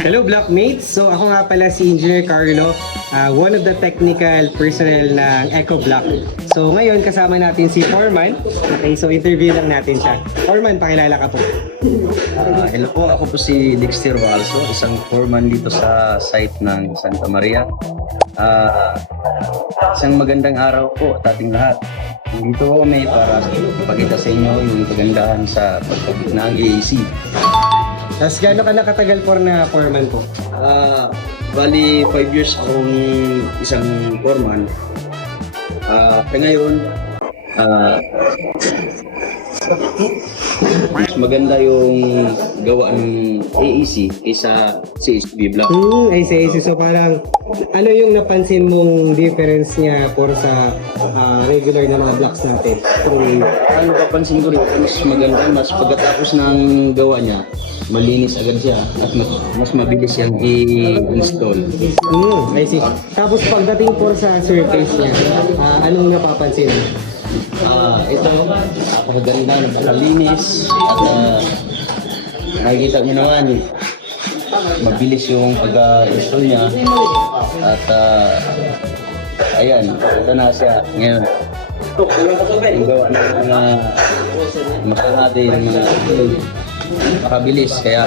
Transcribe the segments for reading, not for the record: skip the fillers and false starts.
Hello Blockmates! So ako nga pala si Engineer Carlo, one of the technical personnel ng EcoBlock. So ngayon kasama natin si Foreman. Okay, so interview lang natin siya. Foreman, pakilala ka po. Hello po, ako po si Dexter Walso, isang foreman dito sa site ng Santa Maria. Isang magandang araw po at ating lahat. Dito kami para ipakita sa inyo yung kagandahan sa pagkabit ng AAC. Tapos gaano ka nakatagal na Foreman po? Bali, 5 years akong isang foreman. Ngayon, mas maganda yung gawa ng AAC kaysa CHB block. I see. So parang ano yung napansin mong difference niya for sa regular na mga blocks natin? Ano papansin ko rin, mas maganda, mas pagkatapos ng gawa niya, malinis agad siya at mas mabilis siyang i-install. I see. Tapos pagdating po sa surface niya, anong napapansin mo? Ito, napakaganda, napakalinis at nakikita niyo naman, mabilis yung pag-install niya at ayan, ito na siya ngayon. Yung gawa ng mga makalati ng mga makabilis kaya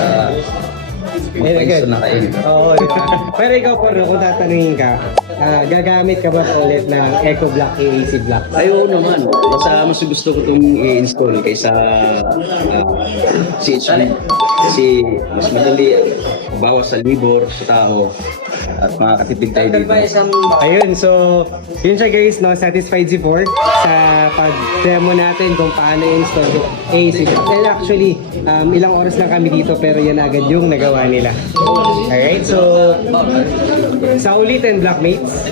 magpaiso na kayo. Oo, di ba? Pero ikaw po, kung tatanungin ka, gagamit ka ba ulit ng EcoBlock AAC block? Ayaw naman. Basta mas gusto ko itong i-install kaysa CHB. Kasi mas madali, bawas sa libor sa tao at makakatipid tayo dito. Ayun, so yun siya guys, no? Satisfied si Ford sa pag-demo natin kung paano i-install yung AAC block. And actually, ilang oras lang kami dito pero yan agad yung nagawa nila. Alright, so sa ulitin Blockmates,